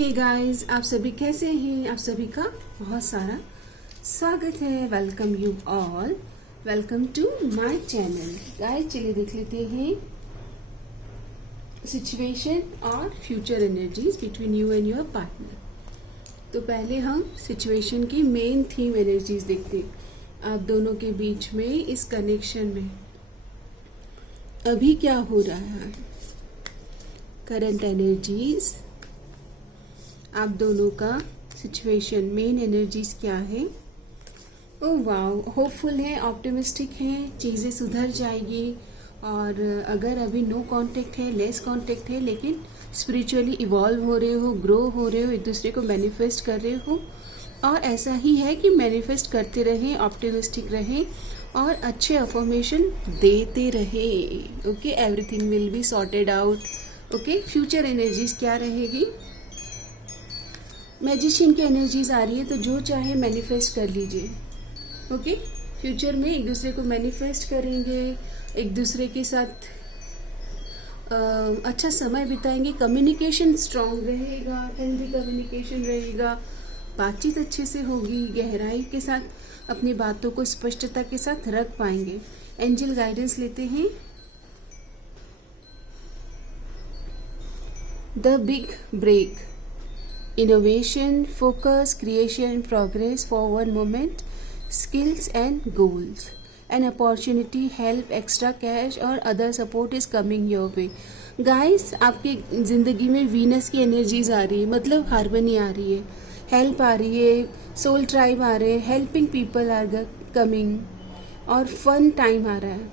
Hey guys, आप सभी कैसे हैं? आप सभी का बहुत सारा स्वागत है। Welcome you all, welcome to my channel. Guys चलिए देख लेते हैं सिचुएशन और future energies between you and your partner. तो पहले हम सिचुएशन की मेन थीम एनर्जीज देखते हैं। आप दोनों के बीच में इस कनेक्शन में अभी क्या हो रहा है, करंट एनर्जीज, आप दोनों का सिचुएशन, मेन एनर्जीज क्या है। ओह वाओ, होपफुल है, ऑप्टिमिस्टिक है, चीज़ें सुधर जाएगी। और अगर अभी नो कांटेक्ट है, लेस कांटेक्ट है, लेकिन स्पिरिचुअली इवॉल्व हो रहे हो, ग्रो हो रहे हो, एक दूसरे को मैनिफेस्ट कर रहे हो, और ऐसा ही है कि मैनिफेस्ट करते रहें, ऑप्टिमिस्टिक रहें और अच्छे अफर्मेशन देते रहें। Okay, everything will be sorted out. Okay, future energies क्या रहेगी? मैजिशियन की एनर्जीज आ रही है, तो जो चाहे मैनिफेस्ट कर लीजिए। ओके, फ्यूचर में एक दूसरे को मैनिफेस्ट करेंगे, एक दूसरे के साथ अच्छा समय बिताएंगे, कम्युनिकेशन स्ट्रांग रहेगा, हेल्दी कम्युनिकेशन रहेगा, बातचीत अच्छे से होगी, गहराई के साथ अपनी बातों को स्पष्टता के साथ रख पाएंगे। एंजल गाइडेंस लेते हैं। The big break, innovation, focus, creation, progress for one moment, skills and goals. An opportunity, help, extra cash or other support is coming your way. Guys, आपकी ज़िंदगी में वीनस की एनर्जीज आ रही है, मतलब हार्मनी आ रही है, हेल्प आ रही है, सोल ट्राइब आ रहे हैं, हेल्पिंग पीपल आर कमिंग, और फन टाइम आ रहा है।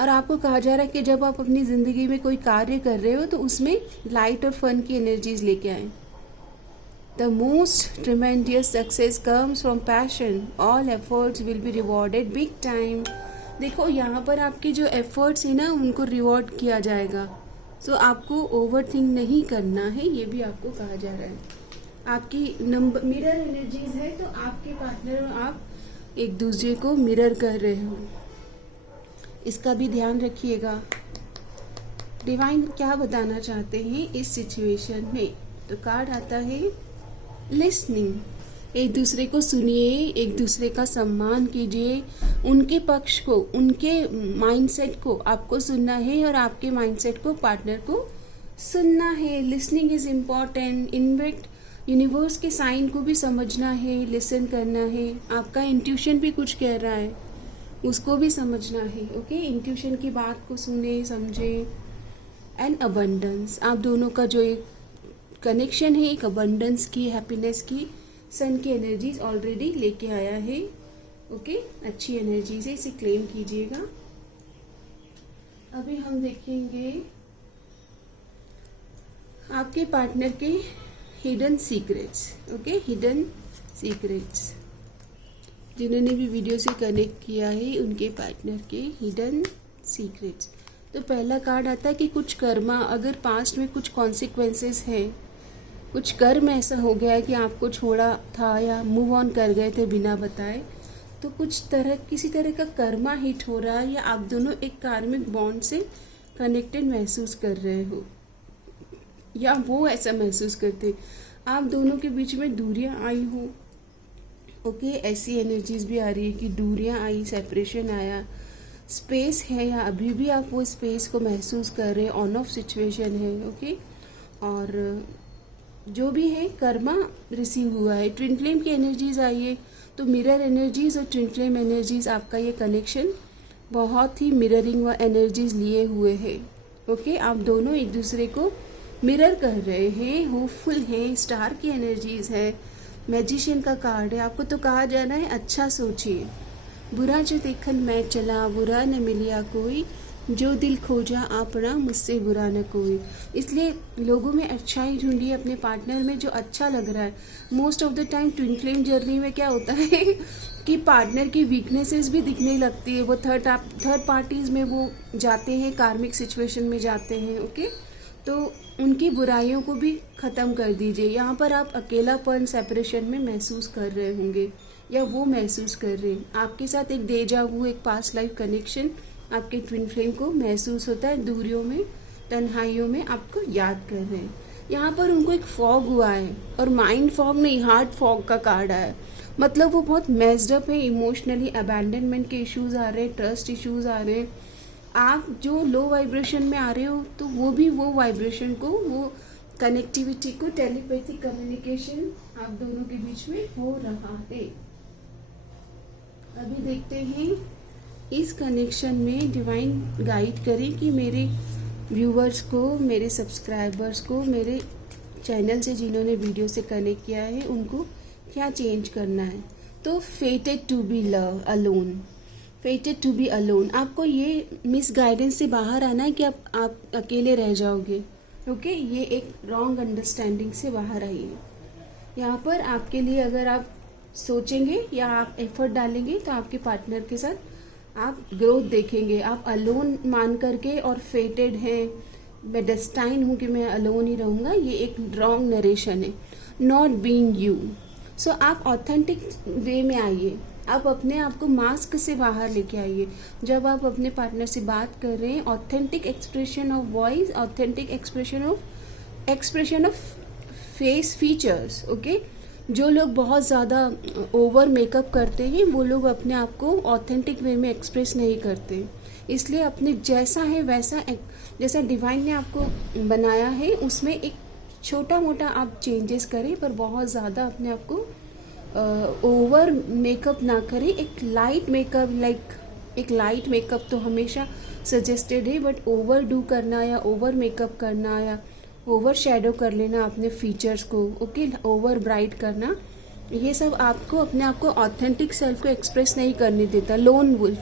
और आपको कहा जा रहा है कि जब आप अपनी ज़िंदगी में कोई कार्य कर रहे हो तो उसमें लाइट और फन की एनर्जीज लेके आएँ। The most tremendous success comes from passion. All efforts will be rewarded big time. देखो यहाँ पर आपके जो एफर्ट्स हैं ना, उनको रिवॉर्ड किया जाएगा। सो आपको ओवर थिंक नहीं करना है, ये भी आपको कहा जा रहा है। आपकी नंबर मिरर एनर्जीज है, तो आपके पार्टनर और आप एक दूसरे को मिरर कर रहे हो, इसका भी ध्यान रखिएगा। डिवाइन क्या बताना चाहते हैं इस सिचुएशन में? तो कार्ड आता है लिसनिंग। एक दूसरे को सुनिए, एक दूसरे का सम्मान कीजिए, उनके पक्ष को, उनके माइंडसेट को आपको सुनना है और आपके माइंडसेट को, पार्टनर को सुनना है। Listening is important. In fact universe के साइन को भी समझना है, लिसन करना है। आपका इंट्यूशन भी कुछ कह रहा है, उसको भी समझना है। ओके, इंट्यूशन की बात को सुने, समझे। एंड अबंडेंस, आप दोनों का जो एक कनेक्शन है, एक अबंडेंस की, हैप्पीनेस की, सन की एनर्जीज ऑलरेडी लेके आया है। ओके, अच्छी एनर्जी से इसे क्लेम कीजिएगा। अभी हम देखेंगे आपके पार्टनर के hidden secrets. Okay, hidden secrets, जिन्होंने भी वीडियो से कनेक्ट किया है, उनके पार्टनर के हिडन सीक्रेट्स। तो पहला कार्ड आता है कि कुछ कर्मा, अगर पास्ट में कुछ कॉन्सिक्वेंसेस हैं, कुछ कर्म ऐसा हो गया है कि आपको छोड़ा था या मूव ऑन कर गए थे बिना बताए, तो किसी तरह का कर्मा हिट हो रहा है, या आप दोनों एक कार्मिक बॉन्ड से कनेक्टेड महसूस कर रहे हो, या वो ऐसा महसूस करते, आप दोनों के बीच में दूरियां आई हो। ओके, ऐसी एनर्जीज भी आ रही है कि दूरियां आई, सेपरेशन आया, स्पेस है, या अभी भी आप वो स्पेस को महसूस कर रहे हैं, ऑन ऑफ सिचुएशन है। ओके, और जो भी है कर्मा रिसीव हुआ है। ट्विन फ्लेम की एनर्जीज आई है, तो मिरर एनर्जीज और ट्विन फ्लेम एनर्जीज, आपका ये कनेक्शन बहुत ही मिररिंग व एनर्जीज लिए हुए है। ओके, आप दोनों एक दूसरे को मिरर कर रहे हैं, होपफुल है, स्टार की एनर्जीज है, मैजिशियन का कार्ड है। आपको तो कहा जा रहा है अच्छा सोचिए, बुरा जो देखन मैं चला, बुरा न मिलिया कोई, जो दिल खोजा आपना मुझसे बुरा न कोई। इसलिए लोगों में अच्छाई ढूंढिए, अपने पार्टनर में जो अच्छा लग रहा है। Most of the time twin flame journey में क्या होता है कि पार्टनर की वीकनेसेस भी दिखने लगती है, वो थर्ड पार्टीज में वो जाते हैं, कार्मिक सिचुएशन में जाते हैं। ओके, तो उनकी बुराइयों को भी ख़त्म कर दीजिए। यहाँ पर आप अकेलापन, सेपरेशन में महसूस कर रहे होंगे, या वो महसूस कर रहे हैं। आपके साथ एक डेजा वू, एक पास्ट लाइफ कनेक्शन आपके ट्विन फ्लेम को महसूस होता है। दूरियों में, तन्हाइयों में आपको याद कर रहे हैं। यहाँ पर उनको एक फॉग हुआ है, और माइंड फॉग नहीं, हार्ट फॉग का कार्ड आया है। मतलब वो बहुत मेस्ड अप है इमोशनली, अबैंडनमेंट के इश्यूज आ रहे हैं, ट्रस्ट इश्यूज आ रहे हैं। आप जो लो वाइब्रेशन में आ रहे हो तो वो भी वो वाइब्रेशन को, वो कनेक्टिविटी को, टेलीपैथिक कम्युनिकेशन आप दोनों के बीच में हो रहा है। अभी देखते हैं इस कनेक्शन में डिवाइन गाइड करें कि मेरे व्यूवर्स को, मेरे सब्सक्राइबर्स को, मेरे चैनल से जिन्होंने वीडियो से कनेक्ट किया है उनको क्या चेंज करना है। तो fated to be love alone, fated to be alone, आपको ये मिस गाइडेंस से बाहर आना है कि आप अकेले रह जाओगे। ओके, ये एक रॉन्ग अंडरस्टैंडिंग से बाहर आइए। यहाँ पर आपके लिए अगर आप सोचेंगे या आप एफर्ट डालेंगे तो आपके पार्टनर के साथ आप ग्रोथ देखेंगे। आप अलोन मान करके और फेटेड हैं, मैं डेस्टाइन हूँ कि मैं अलोन ही रहूँगा, ये एक रॉन्ग नरेशन है। Not being you. सो आप ऑथेंटिक वे में आइए, आप अपने आप को मास्क से बाहर लेके आइए। जब आप अपने पार्टनर से बात कर रहे हैं, authentic expression of voice, authentic expression of face features. Okay, जो लोग बहुत ज़्यादा ओवर मेकअप करते हैं वो लोग अपने आप को ऑथेंटिक वे में एक्सप्रेस नहीं करते। इसलिए अपने जैसा है वैसा, जैसा डिवाइन ने आपको बनाया है उसमें एक छोटा मोटा आप चेंजेस करें, पर बहुत ज़्यादा अपने आप को ओवर मेकअप ना करें। एक लाइट मेकअप तो हमेशा सजेस्टेड है, बट ओवर डू करना या ओवर मेकअप करना या ओवर शेडो कर लेना अपने फीचर्स को, ओके, ओवर ब्राइट करना, ये सब आपको अपने आप को ऑथेंटिक सेल्फ को एक्सप्रेस नहीं करने देता। लोन वुल्फ,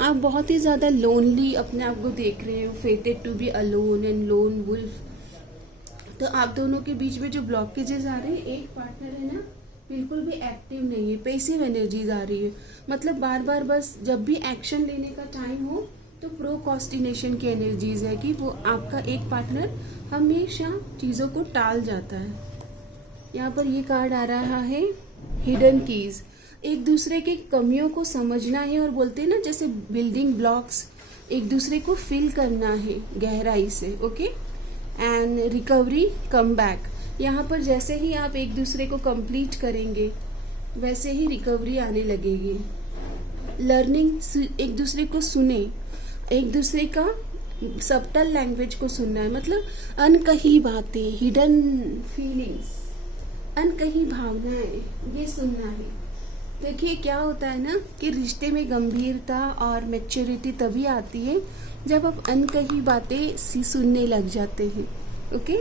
आप बहुत ही ज़्यादा लोनली अपने आप को देख रहे हो, fated to be alone and lone wolf. तो आप दोनों के बीच में जो ब्लॉकेजेस आ रहे हैं, एक पार्टनर है ना बिल्कुल भी एक्टिव नहीं है, पैसिव एनर्जीज आ रही है। मतलब बार बार बस जब भी एक्शन लेने का टाइम हो तो प्रोकॉस्टिनेशन की एनर्जीज है कि वो आपका एक पार्टनर हमेशा चीज़ों को टाल जाता है। यहाँ पर ये कार्ड आ रहा है हिडन कीज, एक दूसरे की कमियों को समझना है, और बोलते हैं ना जैसे बिल्डिंग ब्लॉक्स, एक दूसरे को फिल करना है गहराई से। Okay, and recovery come back, यहाँ पर जैसे ही आप एक दूसरे को कंप्लीट करेंगे वैसे ही रिकवरी आने लगेगी। लर्निंग, एक दूसरे को सुने, एक दूसरे का सबटल लैंग्वेज को सुनना है, मतलब अनकही बातें, हिडन फीलिंग्स, अनकही भावनाएं, ये सुनना है। देखिए क्या होता है ना कि रिश्ते में गंभीरता और मैच्योरिटी तभी आती है जब आप अनकही बातें सुनने लग जाते हैं। ओके,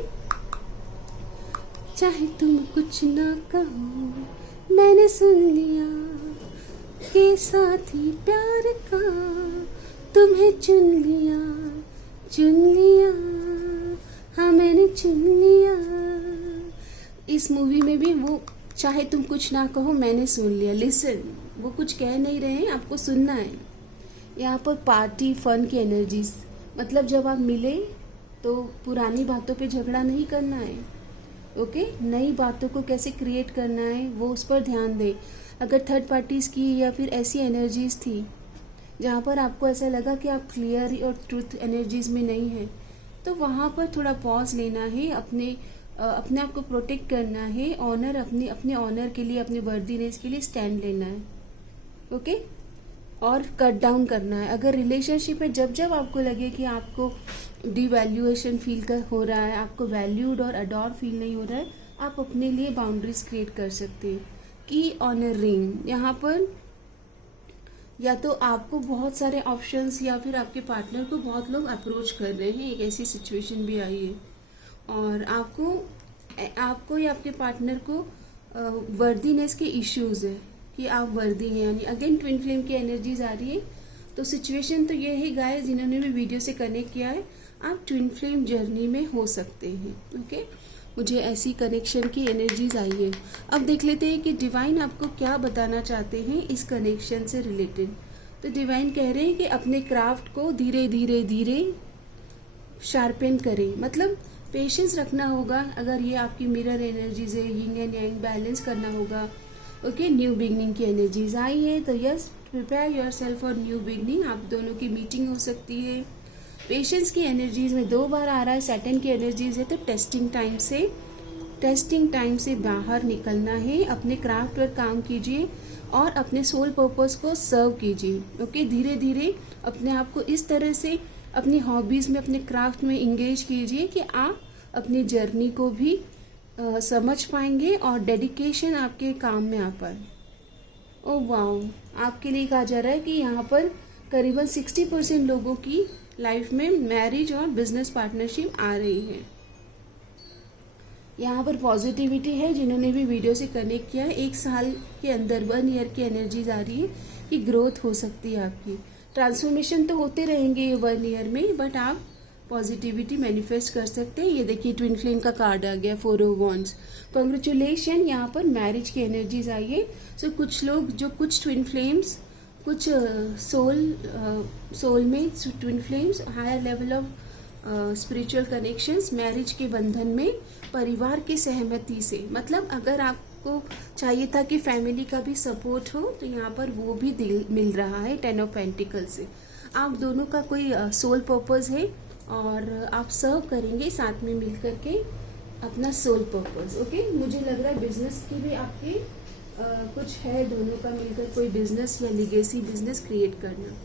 चाहे तुम कुछ ना कहो मैंने सुन लिया के साथी प्यार का, तुम्हें चुन लिया, हाँ मैंने चुन लिया। इस मूवी में भी वो चाहे तुम कुछ ना कहो मैंने सुन लिया, लिसन, वो कुछ कह नहीं रहे हैं, आपको सुनना है। यहाँ पर पार्टी फन की एनर्जीज, मतलब जब आप मिले तो पुरानी बातों पे झगड़ा नहीं करना है। ओके, नई बातों को कैसे क्रिएट करना है वो उस पर ध्यान दें। अगर थर्ड पार्टीज़ की या फिर ऐसी एनर्जीज थी जहाँ पर आपको ऐसा लगा कि आप क्लियर और ट्रूथ एनर्जीज में नहीं है, तो वहाँ पर थोड़ा पॉज लेना है, अपने आप को प्रोटेक्ट करना है, ऑनर अपने ऑनर के लिए, अपने वर्दीनेस के लिए स्टैंड लेना है। ओके, और कट डाउन करना है। अगर रिलेशनशिप में जब आपको लगे कि आपको डिवैल्यूएशन फील हो रहा है, आपको वैल्यूड और अडोर फील नहीं हो रहा है, आप अपने लिए बाउंड्रीज क्रिएट कर सकते हैं। की ऑनरिंग, यहाँ पर या तो आपको बहुत सारे ऑप्शंस या फिर आपके पार्टनर को बहुत लोग अप्रोच कर रहे हैं, एक ऐसी सिचुएशन भी आई है, और आपको या आपके पार्टनर को वर्दीनेस के इश्यूज है कि आप वर्दी हैं, यानी अगेन ट्विन फ्लेम की एनर्जीज आ रही है। तो सिचुएशन तो ये है गाइस, जिन्होंने भी वीडियो से कनेक्ट किया है, आप ट्विन फ्लेम जर्नी में हो सकते हैं। ओके, मुझे ऐसी कनेक्शन की एनर्जीज आई है। अब देख लेते हैं कि डिवाइन आपको क्या बताना चाहते हैं इस कनेक्शन से रिलेटेड। तो डिवाइन कह रहे हैं कि अपने क्राफ्ट को धीरे धीरे धीरे शार्पेन करें, मतलब पेशेंस रखना होगा। अगर ये आपकी मिरर एनर्जीज है, यिंग एंड यांग बैलेंस करना होगा। ओके, न्यू बिगनिंग की एनर्जीज आई है, तो yes, prepare your self for new beginning. आप दोनों की मीटिंग हो सकती है, पेशेंस की एनर्जीज में 2 बार आ रहा है, सैटर्न की एनर्जीज है, तो टेस्टिंग टाइम से बाहर निकलना है। अपने क्राफ्ट पर काम कीजिए और अपने सोल पर्पस को सर्व कीजिए। ओके, धीरे धीरे अपने आप को इस तरह से अपनी हॉबीज़ में, अपने क्राफ्ट में इंगेज कीजिए कि आप अपनी जर्नी को भी समझ पाएंगे और डेडिकेशन आपके काम में आ पाए। ओ वाओ, आपके लिए कहा जा रहा है कि यहाँ पर करीबन 60% लोगों की लाइफ में मैरिज और बिजनेस पार्टनरशिप आ रही है। यहाँ पर पॉजिटिविटी है। जिन्होंने भी वीडियो से कनेक्ट किया है, 1 साल के अंदर 1 ईयर की एनर्जीज आ रही है कि ग्रोथ हो सकती है आपकी। ट्रांसफॉर्मेशन तो होते रहेंगे 1 ईयर में, बट आप पॉजिटिविटी मैनिफेस्ट कर सकते हैं। ये देखिए ट्विन फ्लेम का कार्ड आ गया, 4 ऑफ वॉन्ड्स। कॉन्ग्रेचुलेशन, यहाँ पर मैरिज की एनर्जीज आई है। सो कुछ लोग, जो कुछ ट्विन फ्लेम्स, कुछ soulmates, twin flames, higher level of spiritual connections, marriage के बंधन में परिवार की सहमति से, मतलब अगर आपको चाहिए था कि फैमिली का भी सपोर्ट हो, तो यहाँ पर वो भी मिल रहा है 10 ऑफ पेंटिकल से। आप दोनों का कोई सोल पर्पस है और आप सर्व करेंगे साथ में मिल करके अपना सोल पर्पस। ओके, मुझे लग रहा है बिजनेस की भी आपके कुछ है, दोनों का मिलकर कोई बिजनेस या लिगेसी बिजनेस क्रिएट करना।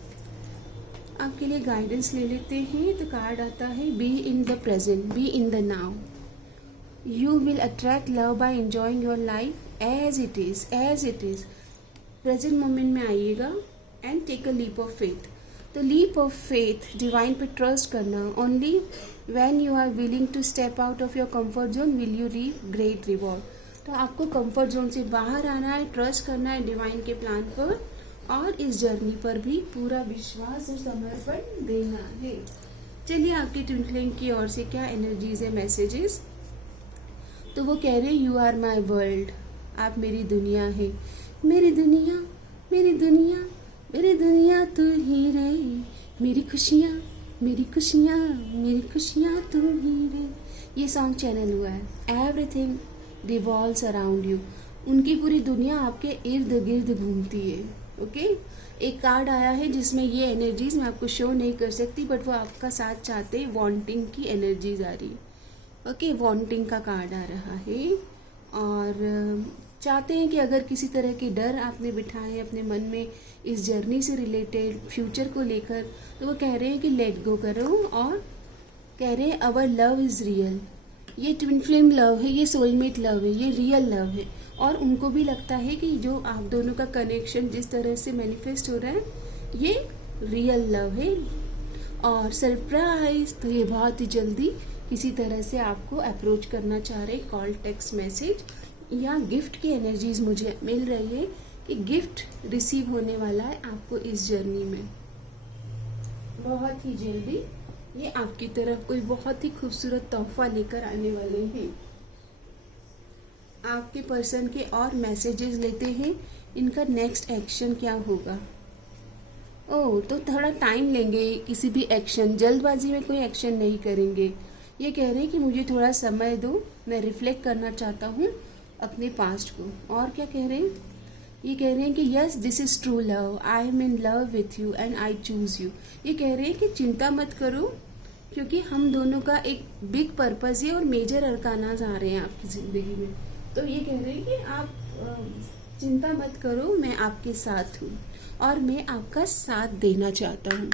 आपके लिए गाइडेंस ले लेते हैं। तो कार्ड आता है, be in the present, be in the now. You will attract love by enjoying your life as it is, present moment में आइएगा and take a leap of faith. तो लीप ऑफ फेथ, डिवाइन पे trust करना। Only when you are willing to step out of your comfort zone will you reap great reward. तो आपको comfort zone से बाहर आना है, ट्रस्ट करना है डिवाइन के प्लान पर, और इस जर्नी पर भी पूरा विश्वास और समर्पण देना है। चलिए आपकी ट्विन फ्लेम की ओर से क्या एनर्जीज है, मैसेजेस। तो वो कह रहे हैं, यू आर माई वर्ल्ड, आप मेरी दुनिया है। मेरी दुनिया, मेरी दुनिया, मेरी दुनिया तू ही रे, मेरी खुशियाँ, मेरी खुशियाँ, मेरी खुशियाँ तू ही रे। ये सॉन्ग चैनल हुआ है। एवरीथिंग रिवॉल्व्स अराउंड यू, उनकी पूरी दुनिया आपके इर्द गिर्द घूमती है। ओके, एक कार्ड आया है जिसमें ये एनर्जीज मैं आपको शो नहीं कर सकती, बट वो आपका साथ चाहते हैं। वांटिंग की एनर्जीज आ रही है। ओके, वांटिंग का कार्ड आ रहा है और चाहते हैं कि अगर किसी तरह के डर आपने बिठाए अपने मन में इस जर्नी से रिलेटेड, फ्यूचर को लेकर, तो वो कह रहे हैं कि लेट गो करो और कह रहे हैं अवर लव इज़ रियल। ये ट्विन फ्लेम लव है, ये सोलमेट लव है, ये रियल लव है। और उनको भी लगता है कि जो आप दोनों का कनेक्शन जिस तरह से मैनिफेस्ट हो रहा है, ये रियल लव है। और सरप्राइज, तो ये बहुत ही जल्दी किसी तरह से आपको अप्रोच करना चाह रहे, कॉल, टेक्स्ट मैसेज या गिफ्ट की एनर्जीज मुझे मिल रही है कि गिफ्ट रिसीव होने वाला है आपको इस जर्नी में बहुत ही जल्दी। ये आपकी तरफ कोई बहुत ही खूबसूरत तोहफा लेकर आने वाले हैं। आपके पर्सन के और मैसेजेस लेते हैं, इनका नेक्स्ट एक्शन क्या होगा। ओह, तो थोड़ा टाइम लेंगे, किसी भी एक्शन, जल्दबाजी में कोई एक्शन नहीं करेंगे। ये कह रहे हैं कि मुझे थोड़ा समय दो, मैं रिफ्लेक्ट करना चाहता हूँ अपने पास्ट को। और क्या कह रहे हैं, ये कह रहे हैं कि yes this is true love, I am in love with you and I choose you. ये कह रहे हैं कि चिंता मत करो, क्योंकि हम दोनों का एक बिग पर्पस है और मेजर अरकानाज आ रहे हैं आपकी ज़िंदगी में। तो ये कह रहे हैं कि आप चिंता मत करो, मैं आपके साथ हूँ और मैं आपका साथ देना चाहता हूँ।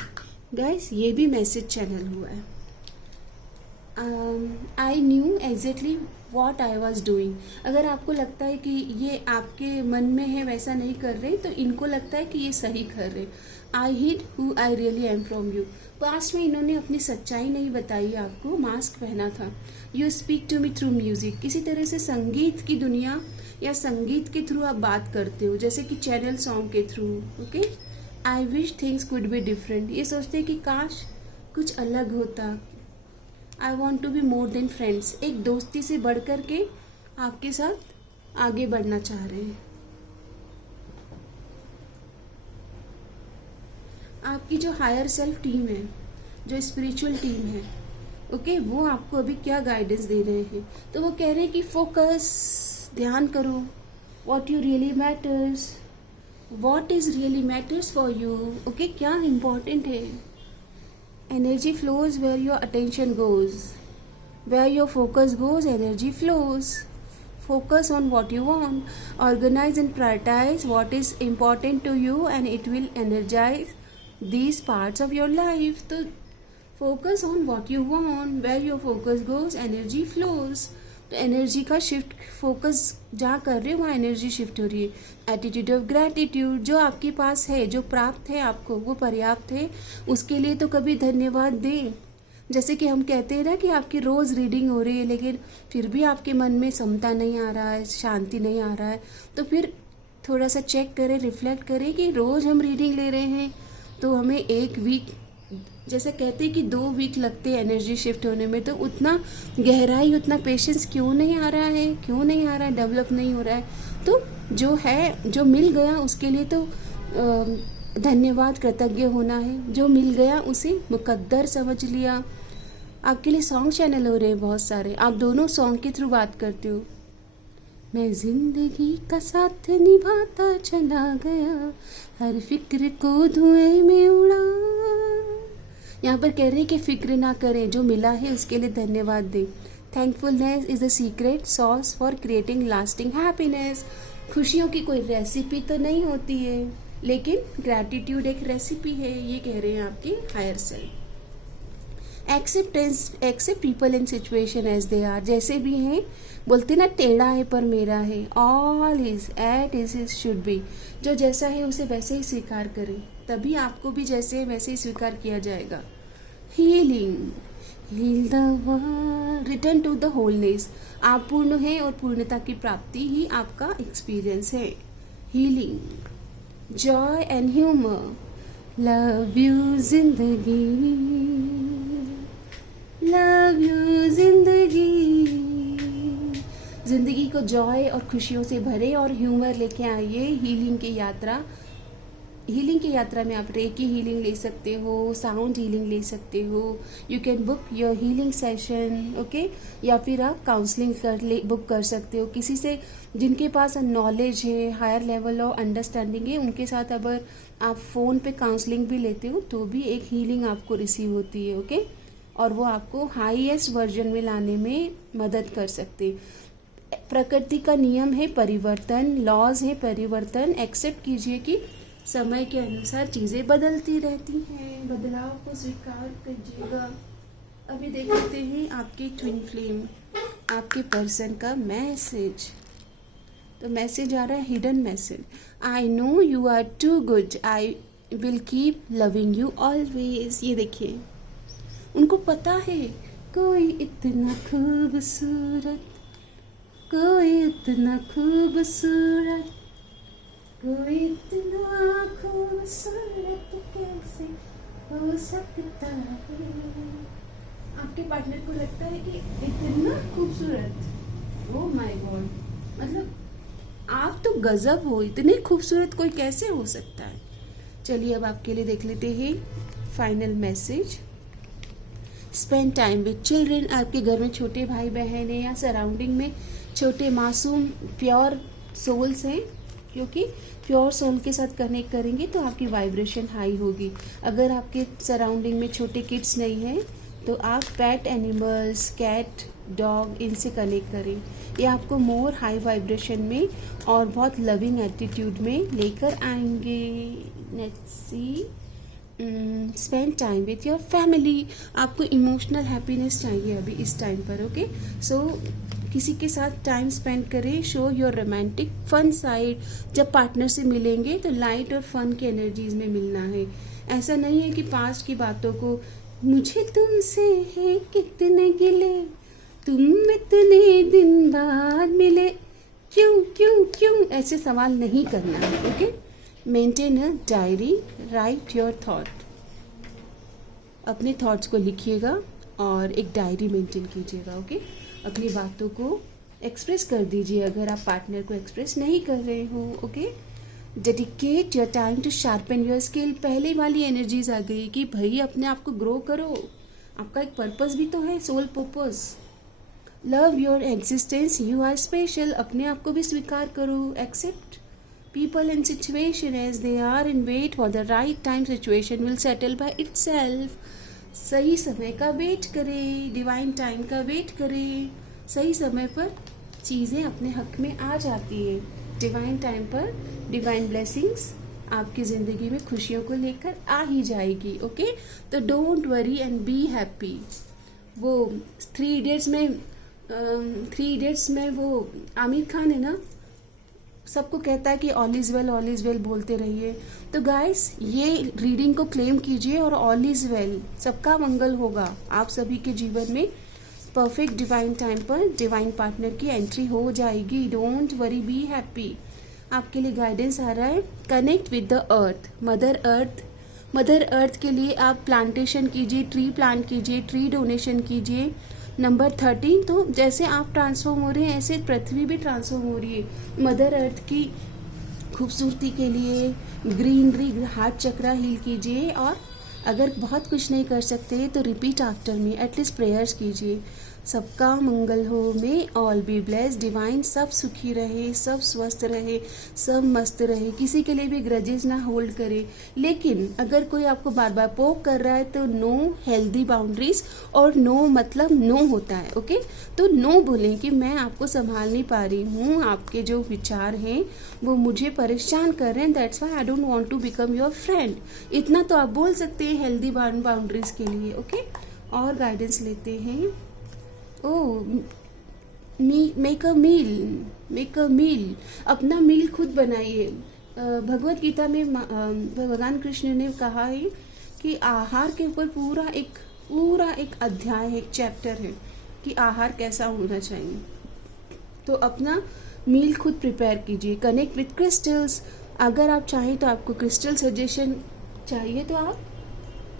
गाइस, ये भी मैसेज चैनल हुआ है। I knew exactly what I was doing. अगर आपको लगता है कि ये आपके मन में है, वैसा नहीं कर रहे, तो इनको लगता है कि ये सही कर रहे। I hid who I really am from you. Past में इन्होंने अपनी सच्चाई नहीं बताई आपको, मास्क पहना था। You speak to me through music, किसी तरह से संगीत की दुनिया या संगीत के थ्रू आप बात करते हो, जैसे कि चैनल सॉन्ग के थ्रू। Okay, I wish things could be different. ये सोचते हैं कि काश कुछ अलग होता। I want to be more than friends, एक दोस्ती से बढ़ कर के आपके साथ आगे बढ़ना चाह रहे हैं। आपकी जो हायर सेल्फ टीम है, जो स्पिरिचुअल टीम है, ओके, वो आपको अभी क्या गाइडेंस दे रहे हैं। तो वो कह रहे हैं कि फोकस, ध्यान करो, what you really matters, what is really matters for you. Okay, क्या इम्पोर्टेंट है, Energy flows where your attention goes. Where your focus goes, energy flows. Focus on what you want. Organize and prioritize what is important to you, and it will energize these parts of your life. So focus on what you want. Where your focus goes, energy flows. तो energy का shift, focus जहाँ कर रहे हो वहाँ energy shift हो रही है. एटीट्यूड ऑफ ग्रैटिट्यूड, जो आपके पास है, जो प्राप्त है आपको, वो पर्याप्त है, उसके लिए तो कभी धन्यवाद दें. जैसे कि हम कहते हैं ना कि आपकी रोज़ रीडिंग हो रही है लेकिन फिर भी आपके मन में समता नहीं आ रहा है, शांति नहीं आ रहा है, तो फिर थोड़ा सा चेक करें, रिफ्लेक्ट करें कि रोज़ हम रीडिंग ले रहे हैं तो हमें एक वीक, जैसे कहते हैं कि 2 वीक लगते हैं एनर्जी शिफ्ट होने में, तो उतना गहराई, उतना पेशेंस क्यों नहीं आ रहा है, क्यों नहीं आ रहा है, डेवलप नहीं हो रहा है. तो जो है, जो मिल गया उसके लिए तो धन्यवाद, कृतज्ञ होना है. जो मिल गया उसे मुकद्दर समझ लिया. आपके लिए सॉन्ग चैनल हो रहे हैं बहुत सारे, आप दोनों सॉन्ग के थ्रू बात करते हो. मैं जिंदगी का साथ निभाता चला गया, हर फिक्र को धुएं में उड़ा. यहाँ पर कह रहे हैं कि फिक्र ना करें, जो मिला है उसके लिए धन्यवाद दें. Thankfulness is the secret sauce for creating lasting happiness. खुशियों की कोई रेसिपी तो नहीं होती है, लेकिन ग्रैटिट्यूड एक रेसिपी है, ये कह रहे हैं आपके higher self. Accept people and situation as they are, जैसे भी हैं. बोलते ना टेढ़ा है पर मेरा है. All is at is should be, जो जैसा है उसे वैसे ही स्वीकार करें, तभी आपको भी जैसे है वैसे ही स्वीकार किया जाएगा. Healing, heal the world, return to the wholeness. आप पूर्ण हैं और पूर्णता की प्राप्ति ही आपका एक्सपीरियंस है. Healing, Joy and humour, love you जिंदगी, लव यू जिंदगी. जिंदगी को जॉय और खुशियों से भरे और ह्यूमर लेके आइए. हीलिंग की यात्रा में आप रेकी हीलिंग ले सकते हो, साउंड हीलिंग ले सकते हो. You can book your healing session, okay. या फिर आप काउंसलिंग बुक कर सकते हो किसी से जिनके पास नॉलेज है, हायर लेवल ऑफ अंडरस्टैंडिंग है. उनके साथ अगर आप फ़ोन पे काउंसलिंग भी लेते हो तो भी एक हीलिंग आपको रिसीव होती है, ओके. और वो आपको हाईएस्ट वर्जन में लाने में मदद कर सकते. प्रकृति का नियम है परिवर्तन, लॉज है परिवर्तन. एक्सेप्ट कीजिए कि समय के अनुसार चीज़ें बदलती रहती हैं, बदलाव को स्वीकार कीजिएगा. अभी देख लेते हैं आपकी ट्विन फ्लेम, आपके पर्सन का मैसेज. तो मैसेज आ रहा है, hidden message. I know you are too good, I will keep loving you always. ये देखिए, उनको पता है कोई इतना खूबसूरत, कोई इतना खूबसूरत, कोई इतना खूबसूरत कैसे हो सकता है. आपके पार्टनर को लगता है कि इतना खूबसूरत, ओह माय गॉड, मतलब आप तो गजब हो, इतने खूबसूरत कोई कैसे हो सकता है. चलिए अब आपके लिए देख लेते हैं final message. Spend time with children. आपके घर में छोटे भाई बहन हैं या सराउंडिंग में छोटे मासूम प्योर सोल्स हैं, क्योंकि प्योर सोल के साथ कनेक्ट करेंगे तो आपकी वाइब्रेशन हाई होगी. अगर आपके सराउंडिंग में छोटे किड्स नहीं हैं तो आप पेट एनिमल्स, कैट, डॉग, इनसे कनेक्ट करें. ये आपको मोर हाई वाइब्रेशन में और बहुत लविंग एटीट्यूड में लेकर आएंगे. Let's see. Spend time with your family. आपको इमोशनल हैप्पीनेस चाहिए अभी इस टाइम पर, ओके. सो किसी के साथ टाइम स्पेंड करें. Show your romantic fun side. जब पार्टनर से मिलेंगे तो लाइट और फन की एनर्जीज में मिलना है. ऐसा नहीं है कि पास्ट की बातों को, मुझे तुमसे है कितने गिले, तुम इतने दिन बाद मिले, क्यों क्यों क्यों, ऐसे सवाल नहीं करना है, okay. Maintain a diary, right your thought. अपने थॉट्स को लिखिएगा और एक डायरी मेंटेन कीजिएगा, ओके. अपनी बातों को एक्सप्रेस कर दीजिए अगर आप पार्टनर को एक्सप्रेस नहीं कर रहे हो, okay. Dedicate your time to sharpen your skill. पहले वाली एनर्जीज आ गई कि भाई अपने आप को ग्रो करो, आपका एक पर्पस भी तो है, soul purpose. Love your existence, you are special. अपने आप को भी स्वीकार करो. Accept people and situation as they are and wait for the right time. Situation will settle by itself. सही समय का वेट करें, डिवाइन टाइम का वेट करें। सही समय पर चीज़ें अपने हक में आ जाती है। डिवाइन टाइम पर डिवाइन ब्लेसिंग्स आपकी ज़िंदगी में खुशियों को लेकर आ ही जाएगी। ओके, तो don't worry and be happy. वो थ्री इडियट्स में वो आमिर खान है ना, सबको कहता है कि ऑल इज़ वेल बोलते रहिए। तो गाइस, ये रीडिंग को क्लेम कीजिए और ऑल इज़ वेल, सबका मंगल होगा आप सभी के जीवन में। परफेक्ट डिवाइन टाइम पर डिवाइन पार्टनर की एंट्री हो जाएगी। Don't worry, be happy. आपके लिए गाइडेंस आ रहा है, connect with the earth, mother earth के लिए आप प्लांटेशन कीजिए, ट्री प्लांट कीजिए, ट्री डोनेशन कीजिए। नंबर 13, तो जैसे आप ट्रांसफॉर्म हो रहे हैं ऐसे पृथ्वी भी ट्रांसफॉर्म हो रही है। मदर अर्थ की खूबसूरती के लिए ग्रीनरी, हार्ट चक्रा हील कीजिए। और अगर बहुत कुछ नहीं कर सकते तो repeat after me, at least prayers कीजिए। सबका मंगल हो, मे ऑल बी ब्लेस, डिवाइन सब सुखी रहे, सब स्वस्थ रहे, सब मस्त रहे। किसी के लिए भी ग्रजेस ना होल्ड करे। लेकिन अगर कोई आपको बार बार पोक कर रहा है तो नो हेल्दी बाउंड्रीज, और नो मतलब नो होता है। ओके, तो नो बोलें कि मैं आपको संभाल नहीं पा रही हूँ, आपके जो विचार हैं वो मुझे परेशान कर रहे हैं, that's why I don't want to become your friend. इतना तो आप बोल सकते हैं हेल्दी बाउंड्रीज के लिए। ओके, और गाइडेंस लेते हैं। मेक अ मील, अपना मील खुद बनाइए। भगवत गीता में भगवान कृष्ण ने कहा है कि आहार के ऊपर पूरा एक अध्याय है, एक चैप्टर है कि आहार कैसा होना चाहिए। तो अपना मील खुद प्रिपेयर कीजिए। कनेक्ट विथ क्रिस्टल्स, अगर आप चाहें तो आपको क्रिस्टल सजेशन चाहिए तो आप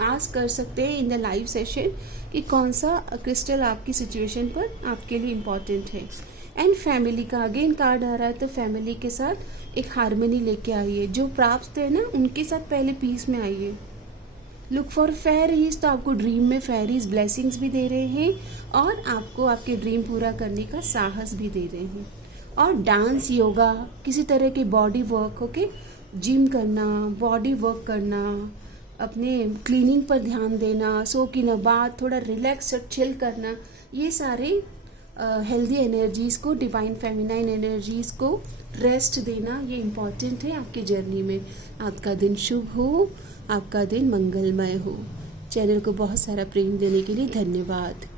आस्क कर सकते हैं इन द लाइव सेशन कि कौन सा क्रिस्टल आपकी सिचुएशन पर आपके लिए इम्पॉर्टेंट है। एंड फैमिली का अगेन कार्ड आ रहा है, तो फैमिली के साथ एक हार्मनी लेके आइए। जो प्राप्त है ना उनके साथ पहले पीस में आइए। लुक फॉर फेरीज, तो आपको ड्रीम में फेरीज ब्लेसिंग्स भी दे रहे हैं और आपको आपके ड्रीम पूरा करने का साहस भी दे रहे हैं। और डांस, योगा, किसी तरह के बॉडी वर्क, ओके, जिम करना, बॉडी वर्क करना, अपने क्लीनिंग पर ध्यान देना, सो की न बात, थोड़ा रिलैक्स और चिल करना, ये सारे हेल्दी एनर्जीज़ को, डिवाइन फेमिनाइन एनर्जीज़ को रेस्ट देना, ये इम्पॉर्टेंट है आपकी जर्नी में। आपका दिन शुभ हो, आपका दिन मंगलमय हो। चैनल को बहुत सारा प्रेम देने के लिए धन्यवाद।